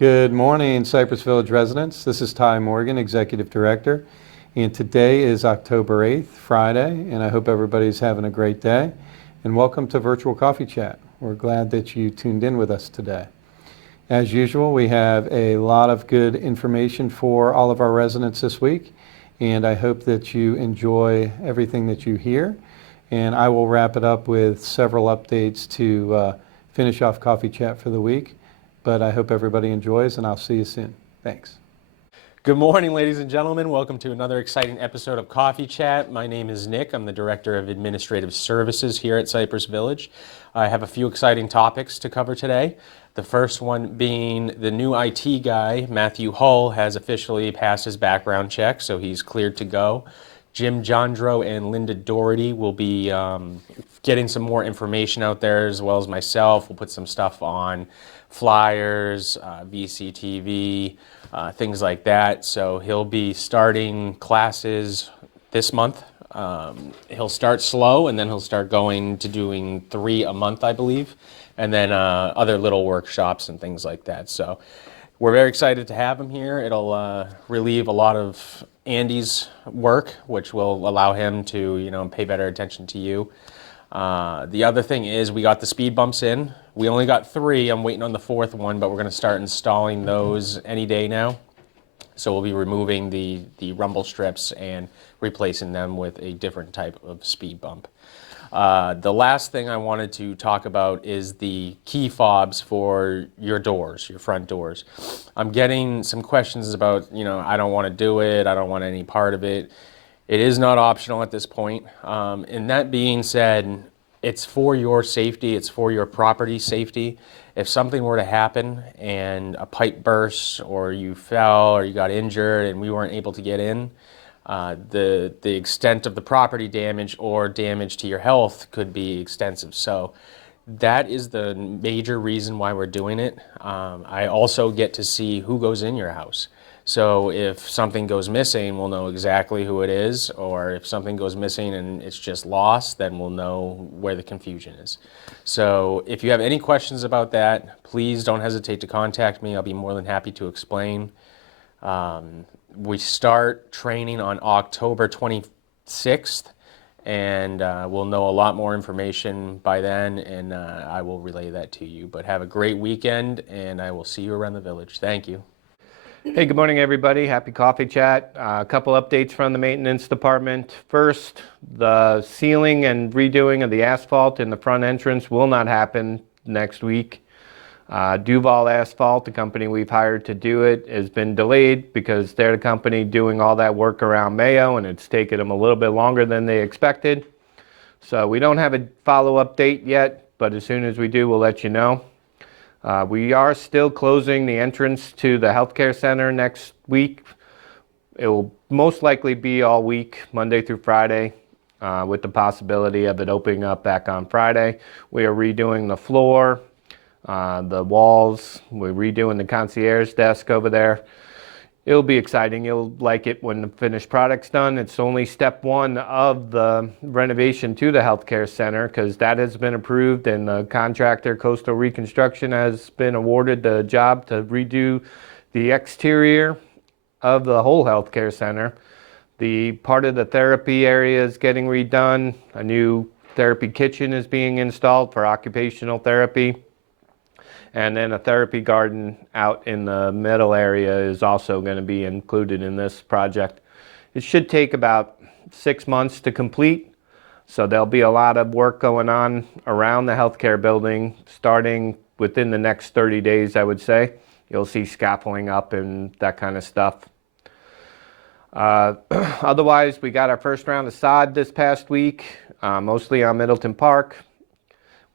Good morning, Cypress Village residents. This is Ty Morgan, Executive Director, and today is October 8th, Friday, and I hope everybody's having a great day. And welcome to Virtual Coffee Chat. We're glad that you tuned in with us today. As usual, we have a lot of good information for all of our residents this week, and I hope that you enjoy everything that you hear. And I will wrap it up with several updates to finish off Coffee Chat for the week. But I hope everybody enjoys, and I'll see you soon. Thanks. Good morning, ladies and gentlemen. Welcome to another exciting episode of Coffee Chat. My name is Nick. I'm the Director of Administrative Services here at Cypress Village. I have a few exciting topics to cover today. The first one being the new IT guy, Matthew Hull, has officially passed his background check, so he's cleared to go. Jim Jondro and Linda Doherty will be getting some more information out there, as well as myself. We'll put some stuff on flyers, VCTV, things like that. So he'll be starting classes this month. He'll start slow, and then he'll start going to doing 3 a month, I believe, and then other little workshops and things like that. So we're very excited to have him here. It'll relieve a lot of Andy's work, which will allow him to, pay better attention to you. The other thing is we got the speed bumps in. We only got 3. I'm waiting on the 4th one, but we're going to start installing those any day now. So we'll be removing the rumble strips and replacing them with a different type of speed bump. The last thing I wanted to talk about is the key fobs for your doors, your front doors. I'm getting some questions about, I don't want to do it, I don't want any part of it. It is not optional at this point. And that being said, it's for your safety, it's for your property safety. If something were to happen and a pipe burst or you fell or you got injured and we weren't able to get in, the extent of the property damage or damage to your health could be extensive. So that is the major reason why we're doing it. I also get to see who goes in your house. So if something goes missing, we'll know exactly who it is, or if something goes missing and it's just lost, then we'll know where the confusion is. So if you have any questions about that, please don't hesitate to contact me. I'll be more than happy to explain. We start training on October 26th, and we'll know a lot more information by then, and I will relay that to you. But have a great weekend, and I will see you around the village. Thank you. Hey, good morning, everybody. Happy Coffee Chat. A couple updates from the maintenance department. First, the sealing and redoing of the asphalt in the front entrance will not happen next week. Duval Asphalt, the company we've hired to do it, has been delayed because they're the company doing all that work around Mayo, and it's taken them a little bit longer than they expected. So we don't have a follow-up date yet, but as soon as we do, we'll let you know. We are still closing the entrance to the healthcare center next week. It will most likely be all week, Monday through Friday, with the possibility of it opening up back on Friday. We are redoing the floor, the walls. We're redoing the concierge desk over there. It'll be exciting. You'll like it when the finished product's done. It's only step 1 of the renovation to the healthcare center, because that has been approved, and the contractor, Coastal Reconstruction, has been awarded the job to redo the exterior of the whole healthcare center. The part of the therapy area is getting redone. A new therapy kitchen is being installed for occupational therapy. And then a therapy garden out in the middle area is also going to be included in this project. It should take about 6 months to complete. So there'll be a lot of work going on around the healthcare building, starting within the next 30 days, I would say. You'll see scaffolding up and that kind of stuff. Otherwise, we got our first round of sod this past week, mostly on Middleton Park.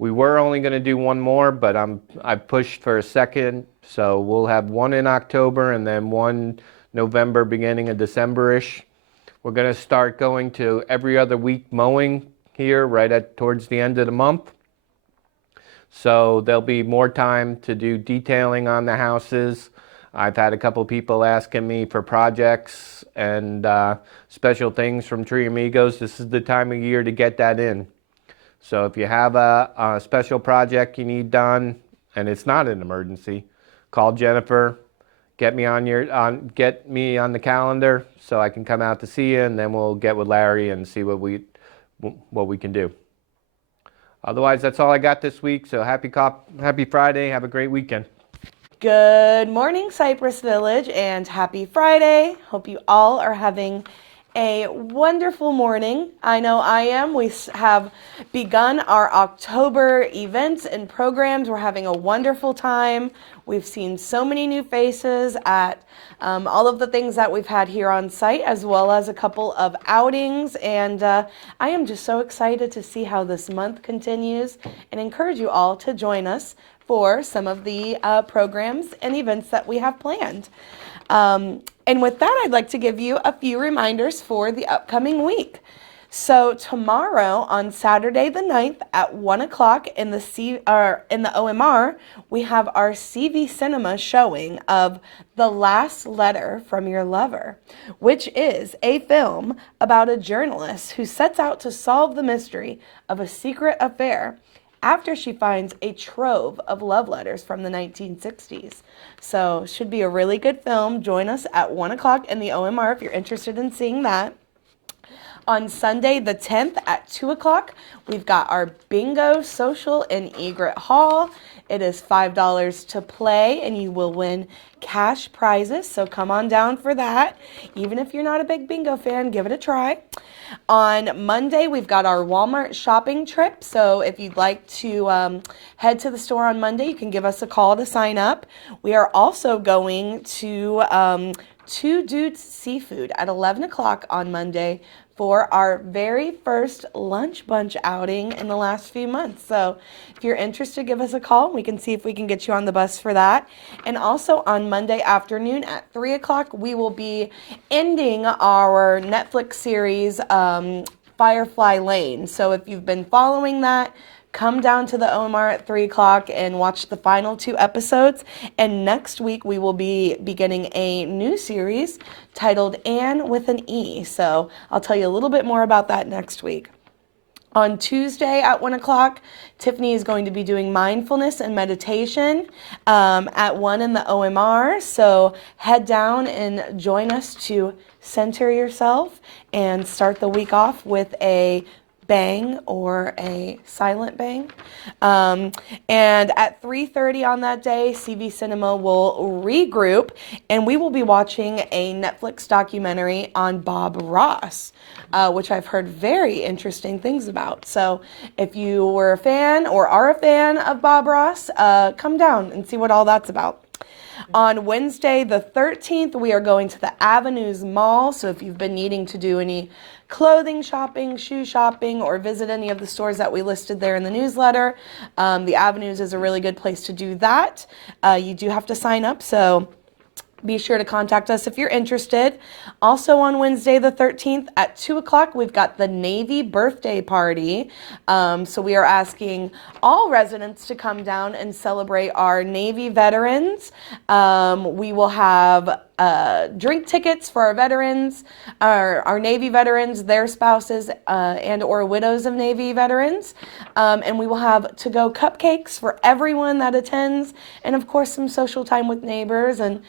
We were only going to do 1 more, but I've pushed for a second, so we'll have 1 in October and then 1 November, beginning of December-ish. We're going to start going to every other week mowing here towards the end of the month. So there'll be more time to do detailing on the houses. I've had a couple people asking me for projects and special things from Tree Amigos. This is the time of year to get that in. So if you have a special project you need done, and it's not an emergency, call Jennifer, get me on the calendar so I can come out to see you, and then we'll get with Larry and see what we can do. Otherwise, that's all I got this week. So happy Friday. Have a great weekend. Good morning, Cypress Village, and happy Friday. Hope you all are having a wonderful morning. I know I am. We have begun our October events and programs. We're having a wonderful time. We've seen so many new faces at all of the things that we've had here on site, as well as a couple of outings. And I am just so excited to see how this month continues and encourage you all to join us for some of the programs and events that we have planned. And with that, I'd like to give you a few reminders for the upcoming week. So tomorrow, on Saturday the 9th at 1 o'clock in the OMR, we have our CV Cinema showing of The Last Letter from Your Lover, which is a film about a journalist who sets out to solve the mystery of a secret affair after she finds a trove of love letters from the 1960s. So should be a really good film. Join us at 1 o'clock in the OMR if you're interested in seeing that. On Sunday the 10th at 2 o'clock, we've got our bingo social in Egret Hall. It is $5 to play, and you will win cash prizes, so come on down for that. Even if you're not a big bingo fan, give it a try. On Monday, we've got our Walmart shopping trip, so if you'd like to head to the store on Monday, you can give us a call to sign up. We are also going to Two Dudes Seafood at 11 o'clock on Monday for our very first lunch bunch outing in the last few months. So if you're interested, give us a call. We can see if we can get you on the bus for that. And also on Monday afternoon at 3 o'clock, we will be ending our Netflix series, Firefly Lane. So if you've been following that, come down to the OMR at 3 o'clock and watch the final 2 episodes. And next week, we will be beginning a new series titled Anne with an E. So I'll tell you a little bit more about that next week. On Tuesday at 1 o'clock, Tiffany is going to be doing mindfulness and meditation at 1 in the OMR. So head down and join us to center yourself and start the week off with a bang or a silent bang. And at 3:30 on that day, CV Cinema will regroup, and we will be watching a Netflix documentary on Bob Ross, which I've heard very interesting things about. So if you were a fan or are a fan of Bob Ross, come down and see what all that's about. On Wednesday, the 13th, we are going to the Avenues Mall. So if you've been needing to do any clothing shopping, shoe shopping, or visit any of the stores that we listed there in the newsletter, the Avenues is a really good place to do that. You do have to sign up, so be sure to contact us if you're interested. Also on Wednesday the 13th at 2 o'clock, we've got the Navy birthday party. So we are asking all residents to come down and celebrate our Navy veterans. We will have drink tickets for our veterans, our Navy veterans, their spouses, and or widows of Navy veterans. And we will have to-go cupcakes for everyone that attends, and of course some social time with neighbors, and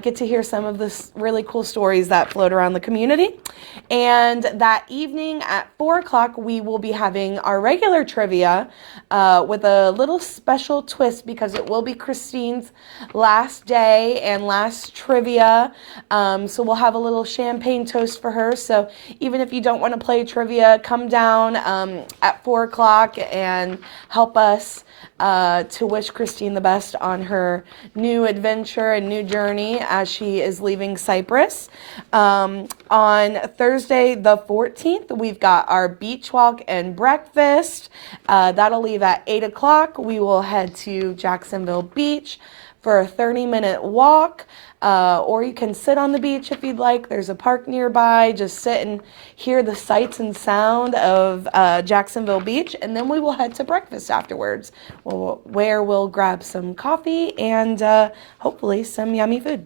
get to hear some of the really cool stories that float around the community. And that evening at 4 o'clock, we will be having our regular trivia with a little special twist, because it will be Christine's last day and last trivia. So we'll have a little champagne toast for her. So even if you don't want to play trivia, come down at 4 o'clock and help us to wish Christine the best on her new adventure and new journey as she is leaving Cyprus. On Thursday the 14th, we've got our beach walk and breakfast. That'll leave at 8 o'clock. We will head to Jacksonville Beach for a 30-minute walk, or you can sit on the beach if you'd like. There's a park nearby. Just sit and hear the sights and sound of Jacksonville Beach, and then we will head to breakfast afterwards, where we'll grab some coffee and hopefully some yummy food.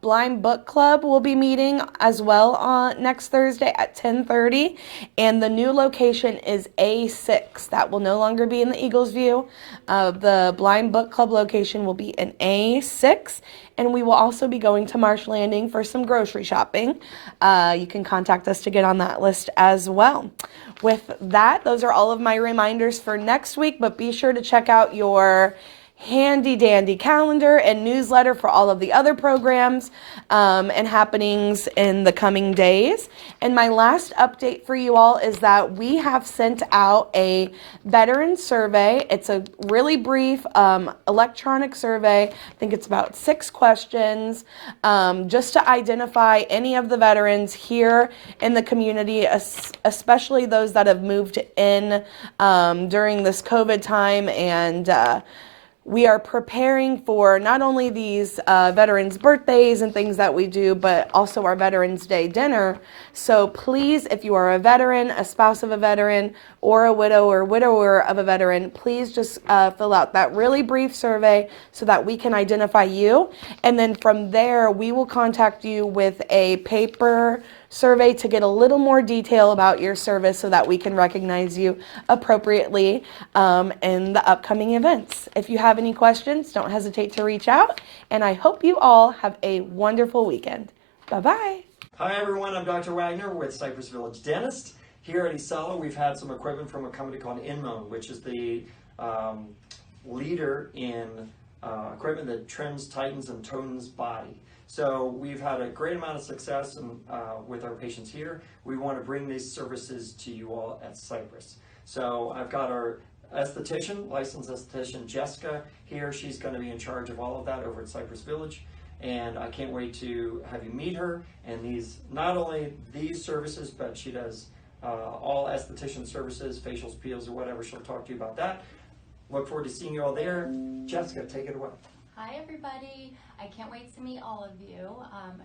Blind Book Club will be meeting as well on next Thursday at 10:30, and the new location is A6. That will no longer be in the Eagles View. The Blind Book Club location will be in A6, and we will also be going to Marsh Landing for some grocery shopping. You can contact us to get on that list as well. With that, those are all of my reminders for next week, but be sure to check out your handy dandy calendar and newsletter for all of the other programs and happenings in the coming days. And my last update for you all is that we have sent out a veteran survey. It's a really brief electronic survey. I think it's about 6 questions just to identify any of the veterans here in the community, especially those that have moved in during this COVID time. And we are preparing for not only these veterans' birthdays and things that we do, but also our Veterans Day dinner. So please, if you are a veteran, a spouse of a veteran, or a widow or widower of a veteran, please just fill out that really brief survey so that we can identify you. And then from there, we will contact you with a paper survey to get a little more detail about your service so that we can recognize you appropriately in the upcoming events. If you have any questions, don't hesitate to reach out, and I hope you all have a wonderful weekend. Bye-bye. Hi everyone, I'm Dr. Wagner with Cypress Village Dentist. Here at Isala, we've had some equipment from a company called Inmoan, which is the leader in equipment that trims, tightens, and tones body. So we've had a great amount of success with our patients here. We want to bring these services to you all at Cypress. So I've got our esthetician, licensed esthetician Jessica here. She's going to be in charge of all of that over at Cypress Village. And I can't wait to have you meet her. And not only these services, but she does all esthetician services, facials, peels, or whatever. She'll talk to you about that. Look forward to seeing you all there. Jessica, take it away. Hi everybody, I can't wait to meet all of you.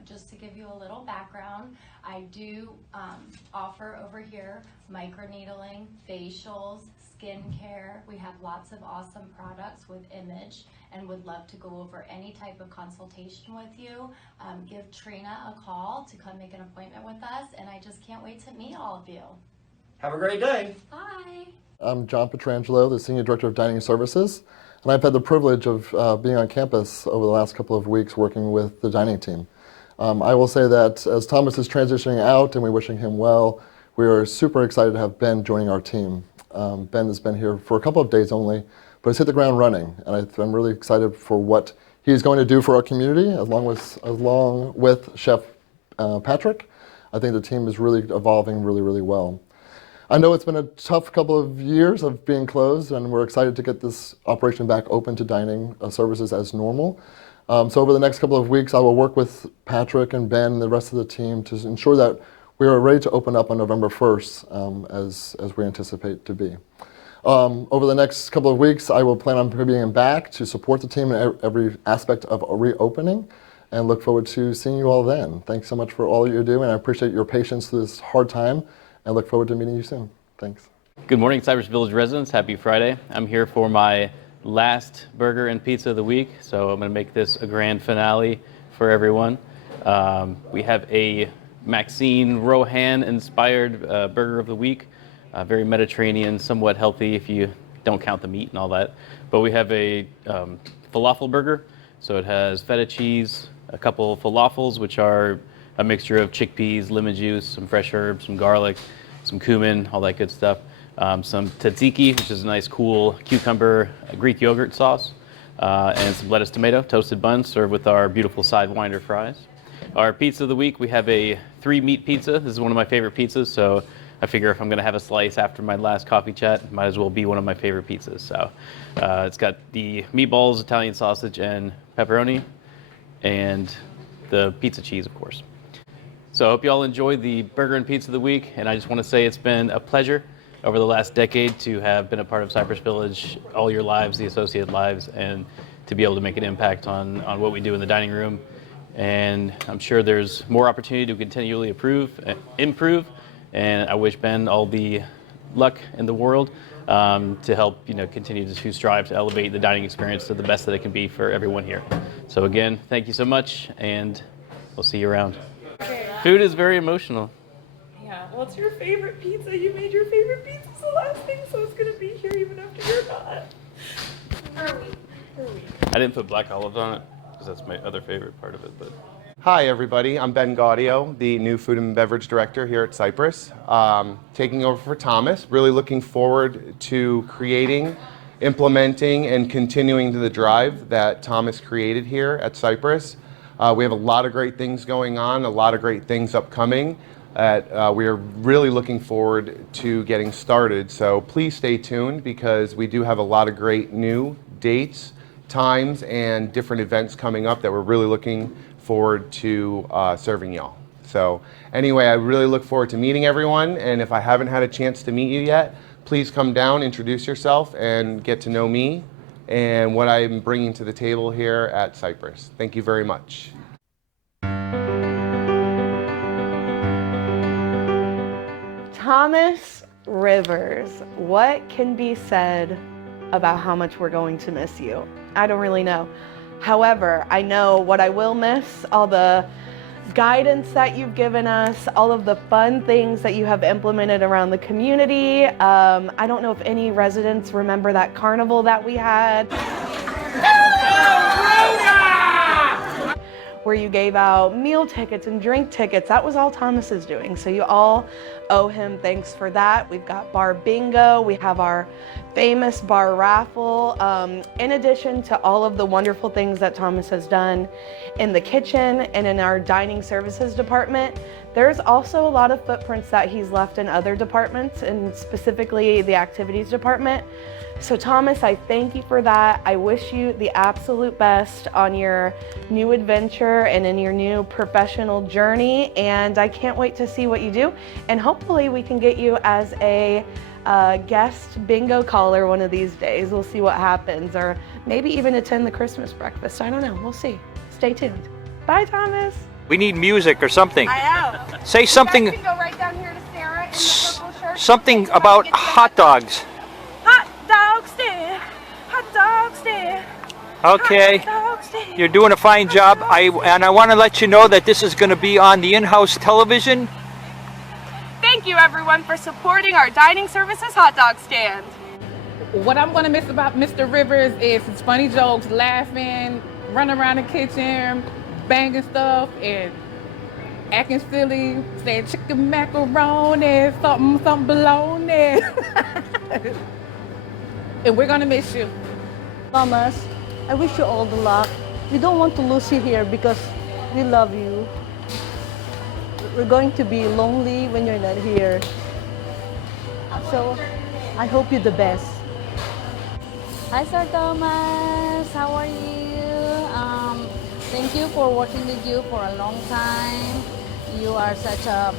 Just to give you a little background, I do offer over here microneedling, facials, skincare. We have lots of awesome products with Image and would love to go over any type of consultation with you. Give Trina a call to come make an appointment with us, and I just can't wait to meet all of you. Have a great day. Bye. I'm John Petrangelo, the Senior Director of Dining Services, and I've had the privilege of being on campus over the last couple of weeks working with the dining team. I will say that as Thomas is transitioning out and we're wishing him well, we are super excited to have Ben joining our team. Ben has been here for a couple of days only, but has hit the ground running, and I'm really excited for what he's going to do for our community, along with Chef Patrick. I think the team is really evolving really well. I know it's been a tough couple of years of being closed, and we're excited to get this operation back open to dining services as normal. So over the next couple of weeks, I will work with Patrick and Ben and the rest of the team to ensure that we are ready to open up on November 1st, as we anticipate to be. Over the next couple of weeks, I will plan on being back to support the team in every aspect of reopening, and look forward to seeing you all then. Thanks so much for all you're doing. I appreciate your patience through this hard time, and look forward to meeting you soon. Thanks. Good morning, Cypress Village residents. Happy Friday. I'm here for my last burger and pizza of the week, so I'm going to make this a grand finale for everyone. We have a Maxine Rohan-inspired burger of the week. Very Mediterranean, somewhat healthy if you don't count the meat and all that. But we have a falafel burger, so it has feta cheese, a couple falafels, which are a mixture of chickpeas, lemon juice, some fresh herbs, some garlic, some cumin, all that good stuff. Some tzatziki, which is a nice, cool cucumber Greek yogurt sauce, and some lettuce tomato, toasted buns, served with our beautiful Sidewinder fries. Our pizza of the week, we have a 3-meat pizza. This is one of my favorite pizzas, so I figure if I'm going to have a slice after my last coffee chat, it might as well be one of my favorite pizzas. So it's got the meatballs, Italian sausage, and pepperoni, and the pizza cheese, of course. So I hope you all enjoyed the burger and pizza of the week, and I just want to say it's been a pleasure over the last decade to have been a part of Cypress Village all your lives, the associate lives, and to be able to make an impact on what we do in the dining room. And I'm sure there's more opportunity to continually improve, and I wish Ben all the luck in the world. to help continue to strive to elevate the dining experience to the best that it can be for everyone here. So again, thank you so much, and we'll see you around. Food is very emotional. Yeah. What's your favorite pizza? You made your favorite pizza the last thing, so it's gonna be here even after you're not. I didn't put black olives on it because that's my other favorite part of it. But Hi, everybody. I'm Ben Gaudio, the new Food and Beverage Director here at Cypress, taking over for Thomas. Really looking forward to creating, implementing, and continuing the drive that Thomas created here at Cypress. We have a lot of great things going on, a lot of great things upcoming that we are really looking forward to getting started. So please stay tuned because we do have a lot of great new dates, times, and different events coming up that we're really looking forward to serving y'all. So anyway, I really look forward to meeting everyone, and if I haven't had a chance to meet you yet, please come down, introduce yourself, and get to know me and what I'm bringing to the table here at Cypress. Thank you very much. Thomas Rivers, what can be said about how much we're going to miss you? I don't really know. However, I know what I will miss, all the guidance that you've given us, all of the fun things that you have implemented around the community. I don't know if any residents remember that carnival that we had, where you gave out meal tickets and drink tickets. That was all Thomas is doing. So you all owe him thanks for that. We've got bar bingo. We have our famous bar raffle. In addition to all of the wonderful things that Thomas has done in the kitchen and in our dining services department, there's also a lot of footprints that he's left in other departments, and specifically the activities department. So Thomas, I thank you for that. I wish you the absolute best on your new adventure and in your new professional journey, and I can't wait to see what you do. And hopefully we can get you as a guest bingo caller one of these days. We'll see what happens, or maybe even attend the Christmas breakfast. I don't know, we'll see. Stay tuned. Bye, Thomas. We need music or something. I know. Say something. You guys can go right down here to Sarah in the purple shirt. Something about hot dogs. Hot dog stand. Hot dog stand. Okay. Hot dog stand. You're doing a fine job. I want to let you know that this is going to be on the in-house television. Thank you everyone for supporting our dining services hot dog stand. What I'm gonna miss about Mr. Rivers is his funny jokes, laughing, running around the kitchen, banging stuff, and acting silly, saying chicken macaroni, something bologna. And we're gonna miss you. Thomas, I wish you all the luck. We don't want to lose you here because we love you. We're going to be lonely when you're not here. So I hope you're the best. Hi, Sir Thomas. How are you? Thank you for working with you for a long time. You are such a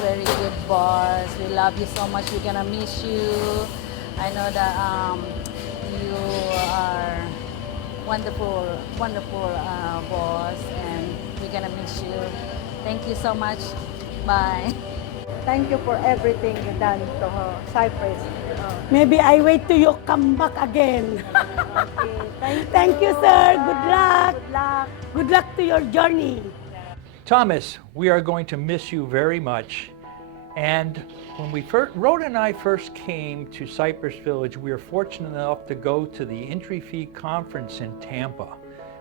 very good boss. We love you so much. We're gonna miss you. I know that you are wonderful, wonderful boss, and we're gonna miss you. Thank you so much. Bye. Thank you for everything you've done to Cypress. Maybe I wait till you come back again. Okay, Thank you, sir. Good luck. Good luck. Good luck to your journey. Thomas, we are going to miss you very much. And when Rhoda and I first came to Cypress Village, we were fortunate enough to go to the Entry Fee Conference in Tampa.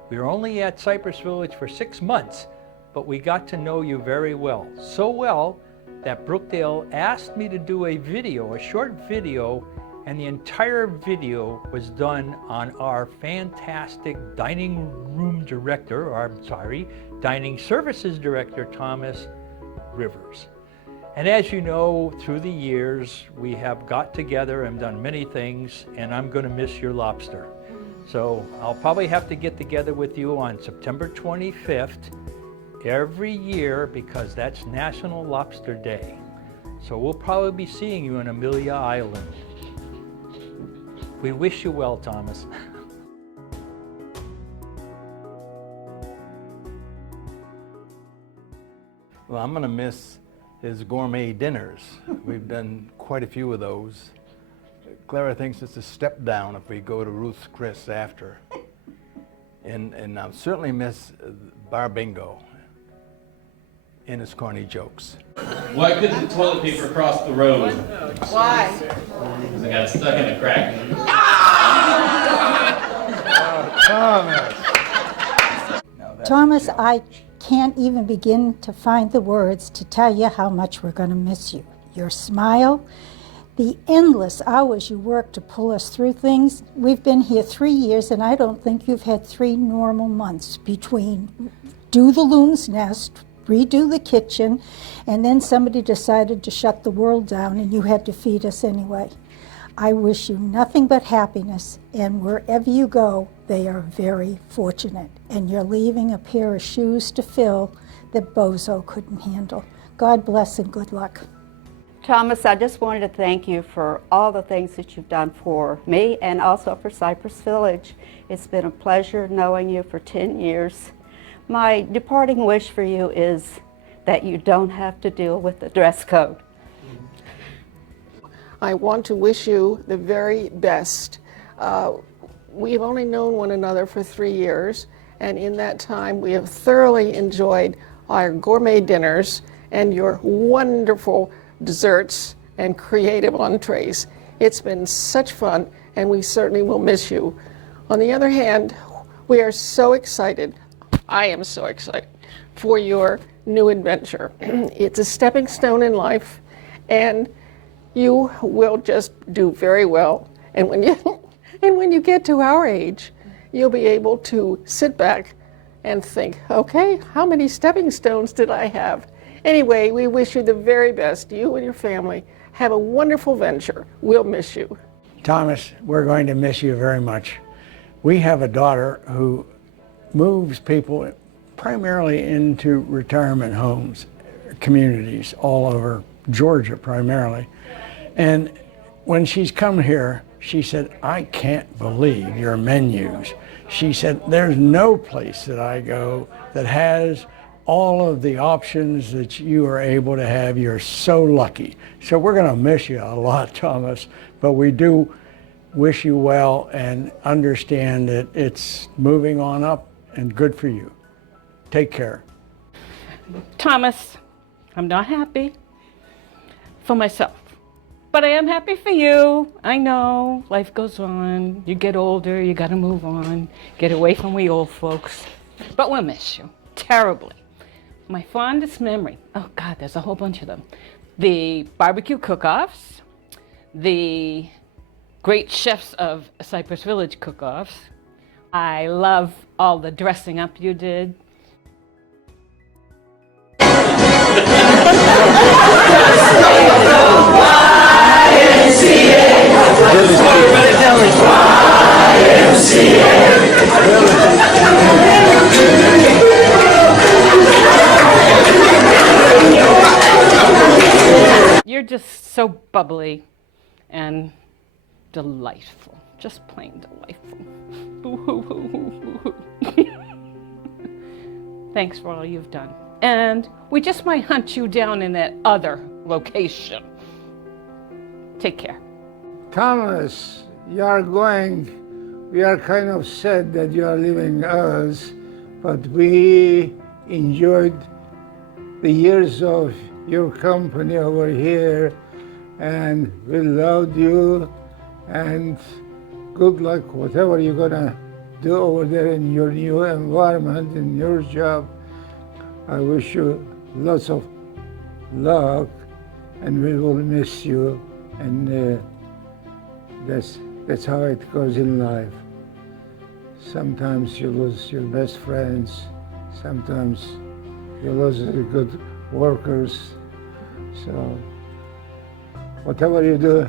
We were only at Cypress Village for 6 months, but we got to know you very well. So well that Brookdale asked me to do a video, a short video, and the entire video was done on our fantastic dining services director, Thomas Rivers. And as you know, through the years, we have got together and done many things, and I'm going to miss your lobster. So I'll probably have to get together with you on September 25th every year because that's National Lobster Day. So we'll probably be seeing you in Amelia Island. We wish you well, Thomas. Well, I'm going to miss his gourmet dinners. We've done quite a few of those. Clara thinks it's a step down if we go to Ruth's Chris after. And I'll certainly miss Bar Bingo and his corny jokes. Why couldn't the toilet paper cross the road? Why? Because I got stuck in a crack. Thomas, I can't even begin to find the words to tell you how much we're going to miss you. Your smile, the endless hours you work to pull us through things. We've been here 3 years, and I don't think you've had 3 normal months between do the loon's nest, redo the kitchen, and then somebody decided to shut the world down and you had to feed us anyway. I wish you nothing but happiness, and wherever you go, they are very fortunate. And you're leaving a pair of shoes to fill that Bozo couldn't handle. God bless and good luck. Thomas, I just wanted to thank you for all the things that you've done for me and also for Cypress Village. It's been a pleasure knowing you for 10 years. My departing wish for you is that you don't have to deal with the dress code. I want to wish you the very best. We've only known one another for 3 years, and in that time we have thoroughly enjoyed our gourmet dinners and your wonderful desserts and creative entrees. It's been such fun, and we certainly will miss you. On the other hand, we are so excited, I am so excited, for your new adventure. It's a stepping stone in life, and you will just do very well. And when you get to our age, you'll be able to sit back and think, okay, how many stepping stones did I have? Anyway, we wish you the very best, you and your family. Have a wonderful venture. We'll miss you. Thomas, we're going to miss you very much. We have a daughter who moves people primarily into retirement homes, communities all over Georgia primarily. And when she's come here, she said, I can't believe your menus. She said, there's no place that I go that has all of the options that you are able to have. You're so lucky. So we're going to miss you a lot, Thomas, but we do wish you well and understand that it's moving on up and good for you. Take care. Thomas, I'm not happy for myself, but I am happy for you. I know life goes on. You get older, you got to move on, get away from we old folks, but we'll miss you terribly. My fondest memory, oh God, there's a whole bunch of them. The barbecue cook-offs, the great chefs of Cypress Village cook-offs. I love all the dressing up you did. You're just so bubbly and delightful, just plain delightful. Thanks for all you've done. And we just might hunt you down in that other location. Take care. Thomas, you are going. We are kind of sad that you are leaving us, but we enjoyed the years of your company over here, and we loved you, and good luck, whatever you're gonna do over there in your new environment, in your job. I wish you lots of luck, and we will miss you, and that's how it goes in life. Sometimes you lose your best friends, sometimes you lose the good workers. So whatever you do,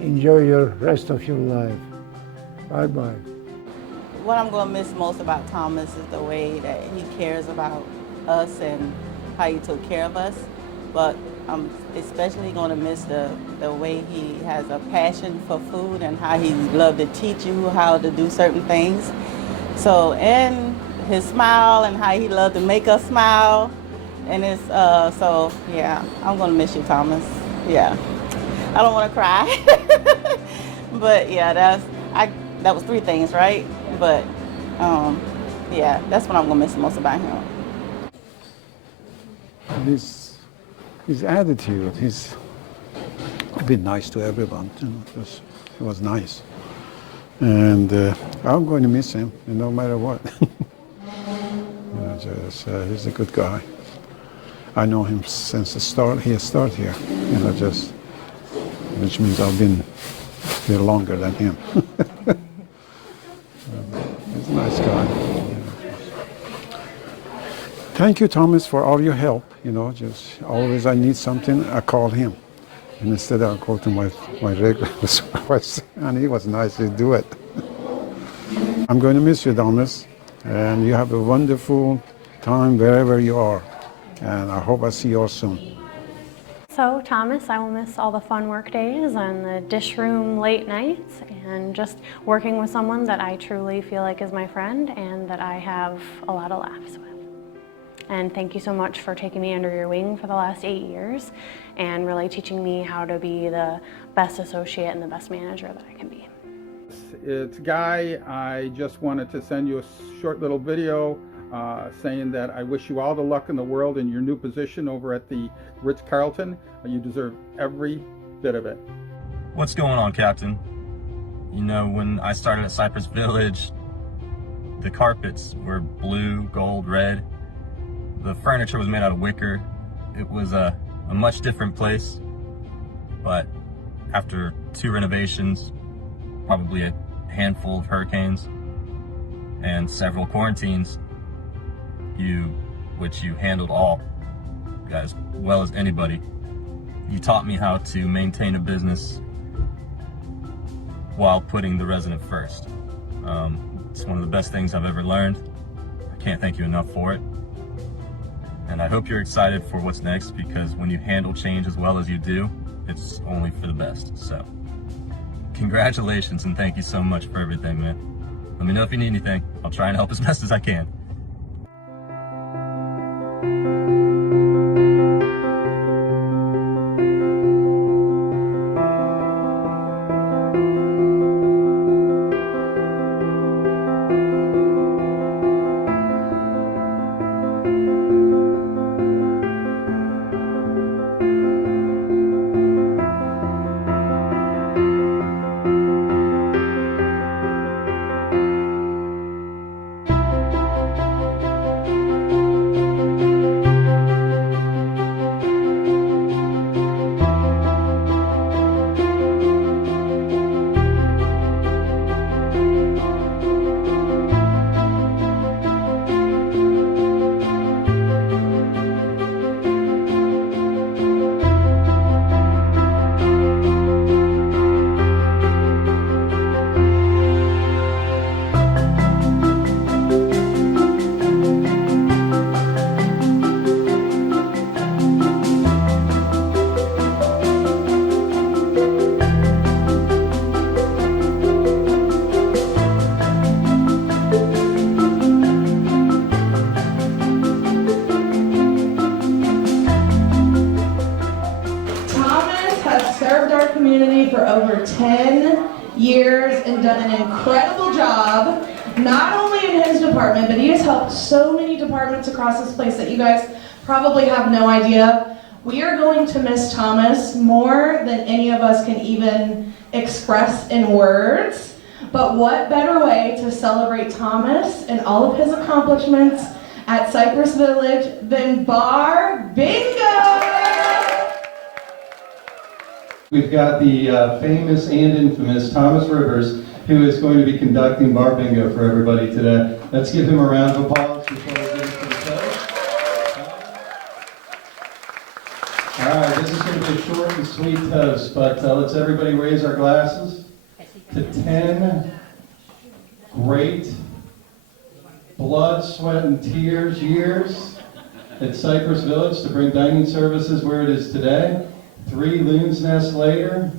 enjoy your rest of your life. Bye-bye. What I'm going to miss most about Thomas is the way that he cares about us and how he took care of us. But I'm especially going to miss the way he has a passion for food and how he loved to teach you how to do certain things. So, and his smile and how he loved to make us smile. And it's, so yeah, I'm going to miss you, Thomas. Yeah. I don't want to cry. But yeah, that was 3 things, right? But yeah, that's what I'm gonna miss the most about him. His attitude, he's been nice to everyone. You know, he was nice, and I'm going to miss him, no matter what. He's a good guy. I know him since the start. He started here, which means I've been here longer than him. He's a nice guy. Thank you, Thomas, for all your help. Just always I need something, I call him. And instead I go to my regular supervisor, and he was nice to do it. I'm going to miss you, Thomas, and you have a wonderful time wherever you are. And I hope I see you all soon. So, Thomas, I will miss all the fun work days and the dish room late nights and just working with someone that I truly feel like is my friend and that I have a lot of laughs with. And thank you so much for taking me under your wing for the last 8 years and really teaching me how to be the best associate and the best manager that I can be. It's Guy. I just wanted to send you a short little video saying that I wish you all the luck in the world in your new position over at the Ritz-Carlton. You deserve every bit of it. What's going on, Captain? When I started at Cypress Village, the carpets were blue, gold, red. The furniture was made out of wicker. It was a much different place, but after 2 renovations, probably a handful of hurricanes, and several quarantines, which you handled all, as well as anybody. You taught me how to maintain a business while putting the resident first. It's one of the best things I've ever learned. I can't thank you enough for it. And I hope you're excited for what's next, because when you handle change as well as you do, it's only for the best. So, congratulations and thank you so much for everything, man. Let me know if you need anything. I'll try and help as best as I can. For over 10 years and done an incredible job, not only in his department, but he has helped so many departments across this place that you guys probably have no idea. We are going to miss Thomas more than any of us can even express in words. But what better way to celebrate Thomas and all of his accomplishments at Cypress Village than Bar Bingo! We've got the famous and infamous Thomas Rivers, who is going to be conducting Bar Bingo for everybody today. Let's give him a round of applause before we get into the show. All right, this is going to be a short and sweet toast, but let's everybody raise our glasses to 10 great blood, sweat, and tears years at Cypress Village to bring dining services where it is today. 3 loon's nests later,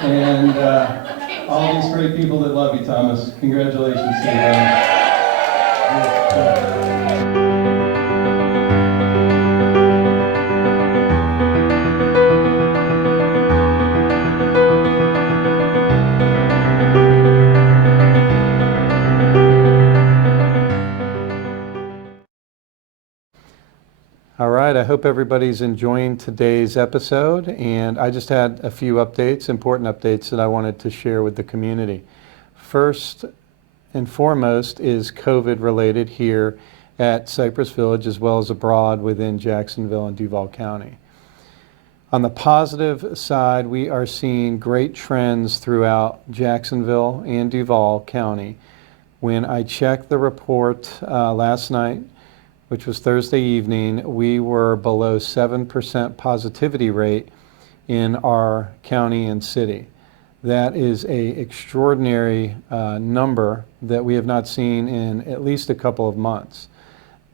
and all these great people that love you, Thomas. Congratulations to you. right, I hope everybody's enjoying today's episode, and I just had a few updates, important updates that I wanted to share with the community. First and foremost is COVID related here at Cypress Village as well as abroad within Jacksonville and Duval County. On the positive side, we are seeing great trends throughout Jacksonville and Duval County. When I checked the report last night, which was Thursday evening, we were below 7% positivity rate in our county and city. That is an extraordinary number that we have not seen in at least a couple of months.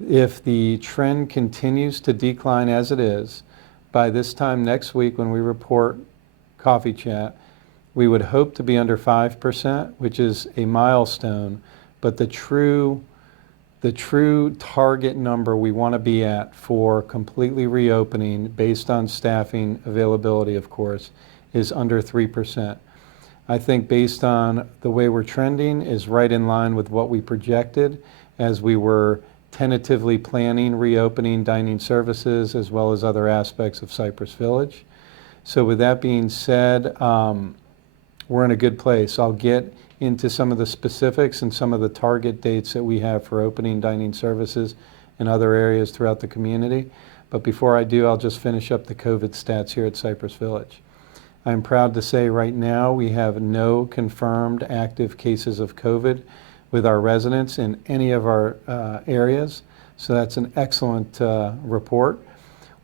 If the trend continues to decline as it is, by this time next week when we report Coffee Chat, we would hope to be under 5%, which is a milestone, but the true target number we want to be at for completely reopening, based on staffing availability, of course, is under 3%. I think based on the way we're trending is right in line with what we projected as we were tentatively planning reopening dining services as well as other aspects of Cypress Village. So with that being said, we're in a good place. I'll get into some of the specifics and some of the target dates that we have for opening dining services in other areas throughout the community. But before I do, I'll just finish up the COVID stats here at Cypress Village. I'm proud to say right now we have no confirmed active cases of COVID with our residents in any of our areas. So that's an excellent report.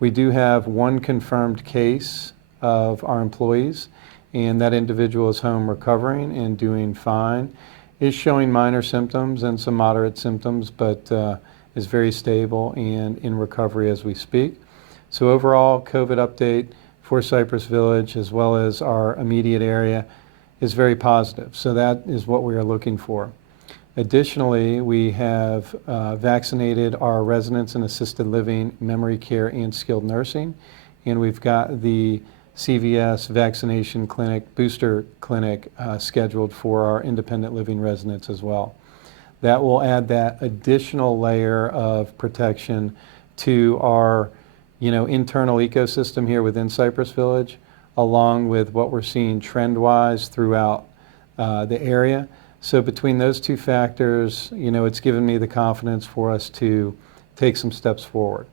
We do have one confirmed case of our employees, and that individual is home recovering and doing fine, is showing minor symptoms and some moderate symptoms, but is very stable and in recovery as we speak. So overall, COVID update for Cypress Village as well as our immediate area is very positive. So that is what we are looking for. Additionally, we have vaccinated our residents in assisted living, memory care, and skilled nursing, and we've got the CVS vaccination clinic, booster clinic scheduled for our independent living residents as well. That will add that additional layer of protection to our internal ecosystem here within Cypress Village, along with what we're seeing trend-wise throughout the area. So between those two factors, it's given me the confidence for us to take some steps forward.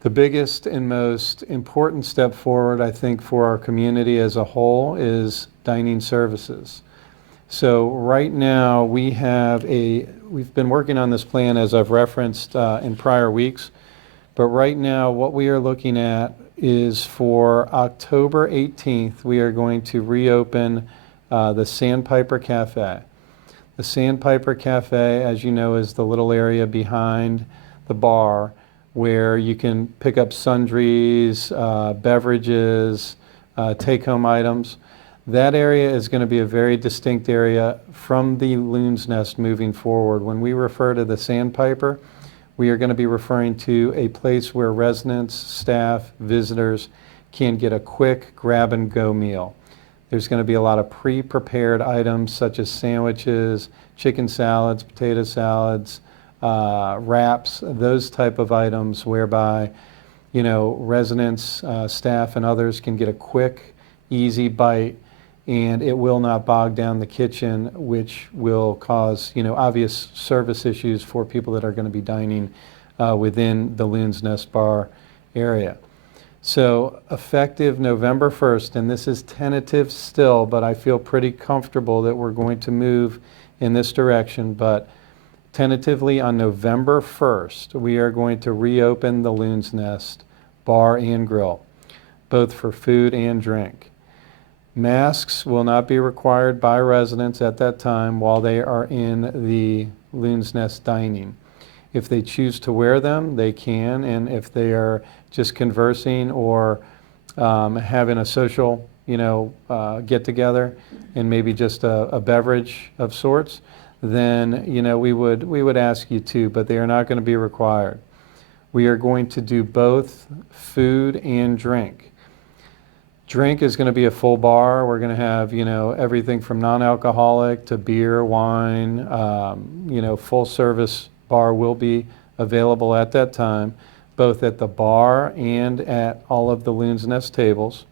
The biggest and most important step forward, I think, for our community as a whole is dining services. So right now we've been working on this plan as I've referenced in prior weeks, but right now what we are looking at is for October 18th, we are going to reopen the Sandpiper Cafe. The Sandpiper Cafe, as you know, is the little area behind the bar where you can pick up sundries, beverages, take-home items. That area is going to be a very distinct area from the Loon's Nest moving forward. When we refer to the Sandpiper, we are going to be referring to a place where residents, staff, visitors can get a quick grab-and-go meal. There's going to be a lot of pre-prepared items such as sandwiches, chicken salads, potato salads, wraps, those type of items whereby, residents, staff, and others can get a quick, easy bite, and it will not bog down the kitchen, which will cause, obvious service issues for people that are going to be dining within the Loon's Nest bar area. So effective November 1st, and this is tentative still, but I feel pretty comfortable that we're going to move in this direction, but tentatively on November 1st, we are going to reopen the Loon's Nest bar and grill, both for food and drink. Masks will not be required by residents at that time while they are in the Loon's Nest dining. If they choose to wear them, they can, and if they are just conversing or having a social, get-together and maybe just a beverage of sorts, then we would ask you to, but they are not going to be required. We are going to do both food and drink. Drink is going to be a full bar. We're going to have everything from non-alcoholic to beer, wine. Full service bar will be available at that time, both at the bar and at all of the Loon's Nest tables.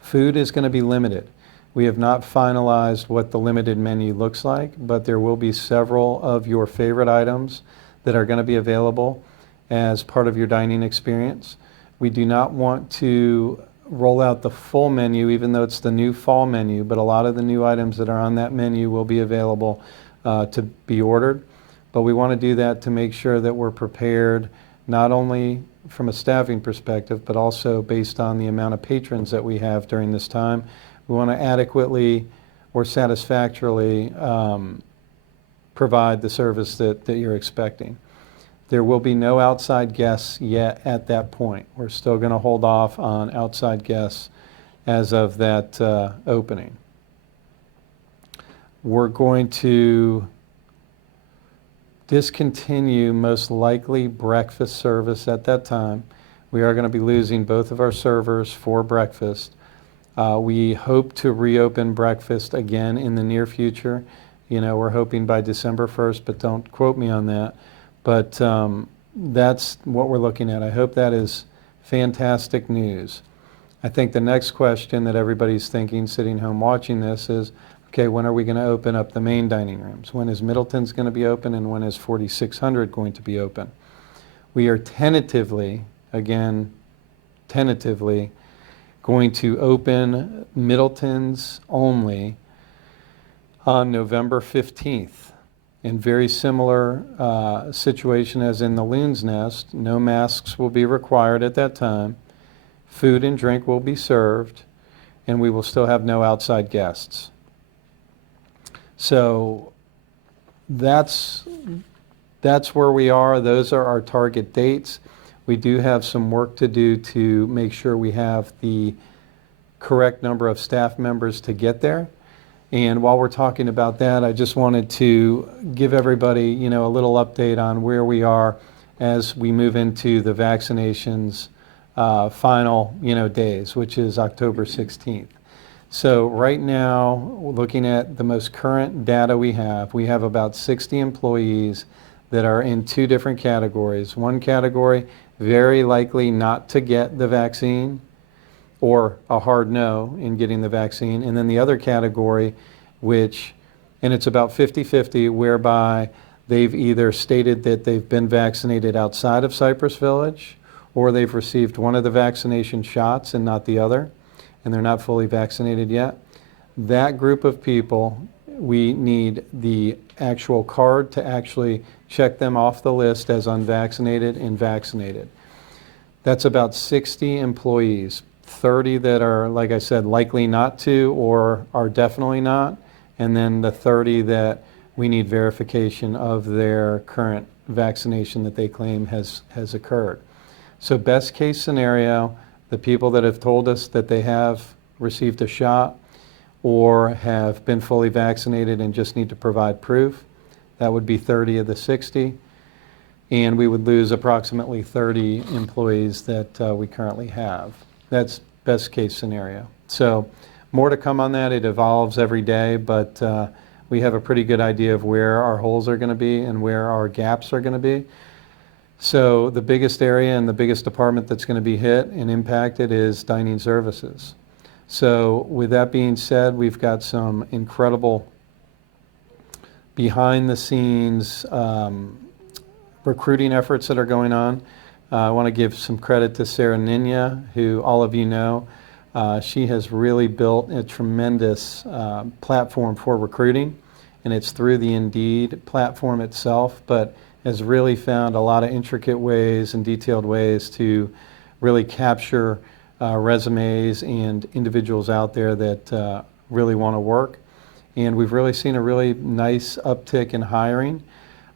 Food is going to be limited. We have not finalized what the limited menu looks like, but there will be several of your favorite items that are going to be available as part of your dining experience. We do not want to roll out the full menu, even though it's the new fall menu, but a lot of the new items that are on that menu will be available to be ordered. But we want to do that to make sure that we're prepared, not only from a staffing perspective, but also based on the amount of patrons that we have during this time. We want to adequately or satisfactorily provide the service that you're expecting. There will be no outside guests yet at that point. We're still going to hold off on outside guests as of that opening. We're going to discontinue most likely breakfast service at that time. We are going to be losing both of our servers for breakfast. We hope to reopen breakfast again in the near future. You know, we're hoping by December 1st, but don't quote me on that. But that's what we're looking at. I hope that is fantastic news. I think the next question that everybody's thinking sitting home watching this is, okay, when are we going to open up the main dining rooms? When is Middleton's going to be open, and when is 4600 going to be open? We are tentatively, again, tentatively, going to open Middleton's only on November 15th. In very similar situation as in the Loon's Nest, no masks will be required at that time. Food and drink will be served, and we will still have no outside guests. So that's where we are. Those are our target dates. We do have some work to do to make sure we have the correct number of staff members to get there. And while we're talking about that, I just wanted to give everybody, you know, a little update on where we are as we move into the vaccinations final, you know, days, which is October 16th. So right now, looking at the most current data we have about 60 employees that are in two different categories. One category, very likely not to get the vaccine, or a hard no in getting the vaccine. And then the other category, which, and it's about 50-50, whereby they've either stated that they've been vaccinated outside of Cypress Village, or they've received one of the vaccination shots and not the other, and they're not fully vaccinated yet. That group of people, we need the actual card to actually check them off the list as unvaccinated and vaccinated. That's about 60 employees. 30 that are, like I said, likely not to or are definitely not, and then the 30 that we need verification of their current vaccination that they claim has occurred. So best case scenario, the people that have told us that they have received a shot or have been fully vaccinated and just need to provide proof, that would be 30 of the 60, and we would lose approximately 30 employees that we currently have. That's best case scenario. So more to come on that. It evolves every day, but we have a pretty good idea of where our holes are going to be and where our gaps are going to be. So the biggest area and the biggest department that's going to be hit and impacted is dining services. So with that being said, we've got some incredible behind the scenes recruiting efforts that are going on. I want to give some credit to Sarah Ninya, who all of you know. She has really built a tremendous platform for recruiting, and it's through the Indeed platform itself, but has really found a lot of intricate ways and detailed ways to really capture resumes and individuals out there that really want to work. And we've really seen a really nice uptick in hiring.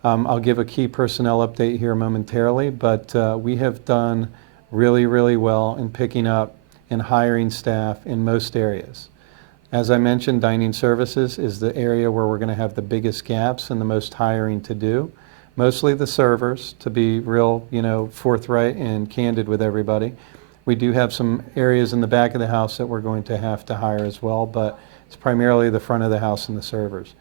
I'll give a key personnel update here momentarily, but we have done really, really well in picking up and hiring staff in most areas. As I mentioned, dining services is the area where we're going to have the biggest gaps and the most hiring to do. Mostly the servers, to be real, you know, forthright and candid with everybody. We do have some areas in the back of the house that we're going to have to hire as well, but it's primarily the front of the house and the servers.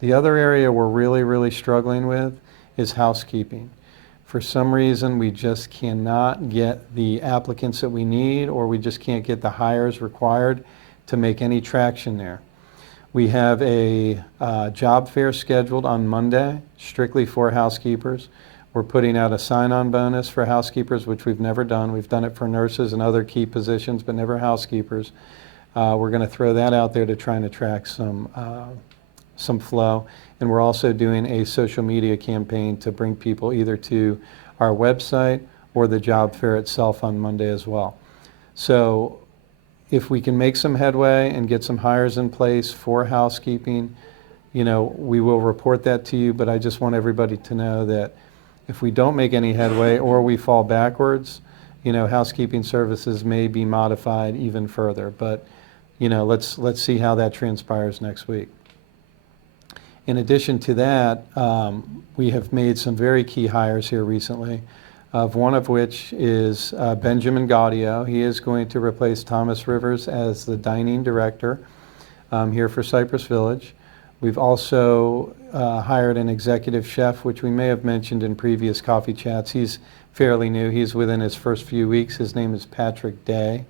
The other area we're really, really struggling with is housekeeping. For some reason, we just cannot get the applicants that we need, or we just can't get the hires required to make any traction there. We have a job fair scheduled on Monday, strictly for housekeepers. We're putting out a sign-on bonus for housekeepers, which we've never done. We've done it for nurses and other key positions, but never housekeepers. We're going to throw that out there to try and attract some flow. And we're also doing a social media campaign to bring people either to our website or the job fair itself on Monday as well. So if we can make some headway and get some hires in place for housekeeping, you know, we will report that to you, but I just want everybody to know that if we don't make any headway or we fall backwards, you know, housekeeping services may be modified even further. But, you know, let's see how that transpires next week. In addition to that, we have made some very key hires here recently, one of which is Benjamin Gaudio. He is going to replace Thomas Rivers as the dining director here for Cypress Village. We've also hired an executive chef, which we may have mentioned in previous coffee chats. He's fairly new. He's within his first few weeks. His name is Patrick Day.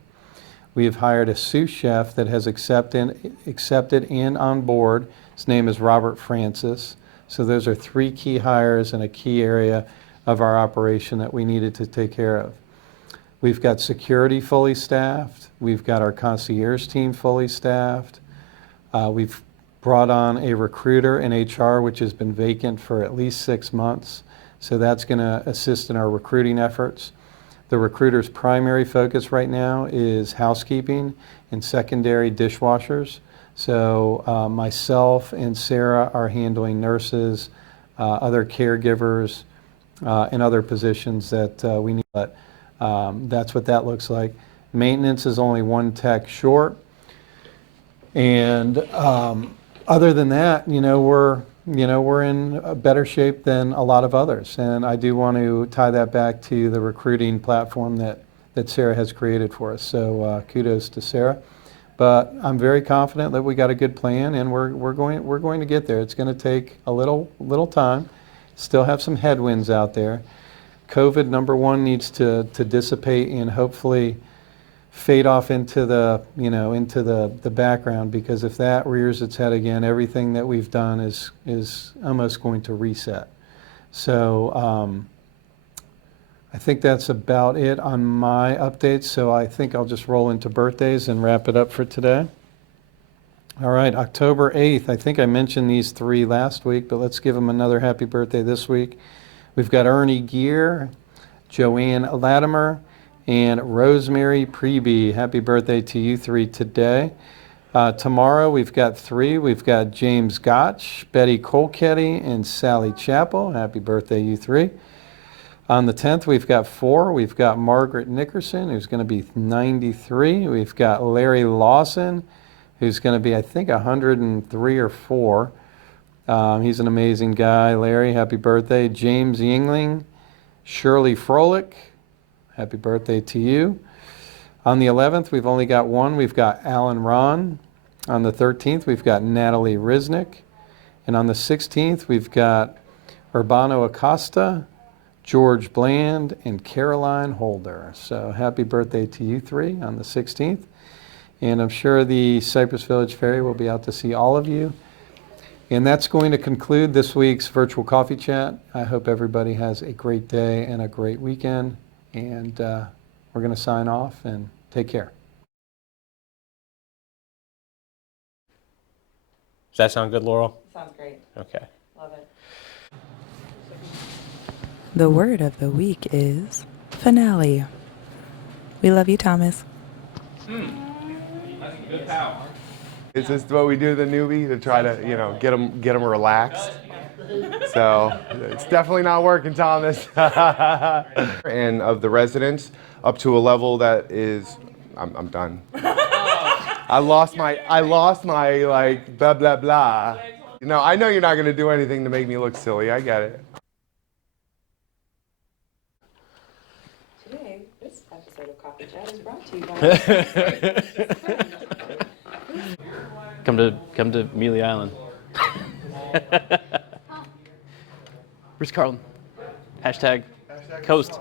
We have hired a sous chef that has accepted and on board. His name is Robert Francis. So those are three key hires in a key area of our operation that we needed to take care of. We've got security fully staffed. We've got our concierge team fully staffed. We've brought on a recruiter in HR, which has been vacant for at least 6 months. So that's going to assist in our recruiting efforts. The recruiter's primary focus right now is housekeeping and secondary dishwashers. So myself and Sarah are handling nurses, other caregivers, and other positions that we need. But that's what that looks like. Maintenance is only one tech short. And other than that, we're in a better shape than a lot of others. And I do want to tie that back to the recruiting platform that Sarah has created for us. So kudos to Sarah. But I'm very confident that we got a good plan, and we're going to get there. It's going to take a little time. Still have some headwinds out there. COVID, number one, needs to dissipate and hopefully fade off into the background, because if that rears its head again, everything that we've done is almost going to reset. So I think that's about it on my updates. So I think I'll just roll into birthdays and wrap it up for today. All right, October 8th. I think I mentioned these three last week, but let's give them another happy birthday this week. We've got Ernie Gear, Joanne Latimer, and Rosemary Preby. Happy birthday to you three today. Tomorrow we've got three. We've got James Gotch, Betty Colketty, and Sally Chappell. Happy birthday, you three. On the 10th, we've got four. We've got Margaret Nickerson, who's going to be 93. We've got Larry Lawson, who's going to be, I think, 103 or 4. He's an amazing guy. Larry, happy birthday. James Yingling, Shirley Froelich, happy birthday to you. On the 11th, we've only got one. We've got Alan Ron. On the 13th, we've got Natalie Risnick. And on the 16th, we've got Urbano Acosta, George Bland, and Caroline Holder. So happy birthday to you three on the 16th. And I'm sure the Cypress Village Ferry will be out to see all of you. And that's going to conclude this week's virtual coffee chat. I hope everybody has a great day and a great weekend. And we're going to sign off and take care. Does that sound good, Laurel? Sounds great. Okay. Love it. The word of the week is finale. We love you, Thomas. That's a good power. It's just what we do to the newbie to try to, get them relaxed. So it's definitely not working, Thomas. And of the residents, up to a level that is, I'm done. I lost my like blah blah blah. I know you're not gonna do anything to make me look silly. I get it. Today, this episode of Coffee Chat is brought to you by. Come to Mealy Island. Ritz-Carlton. Hashtag Coast.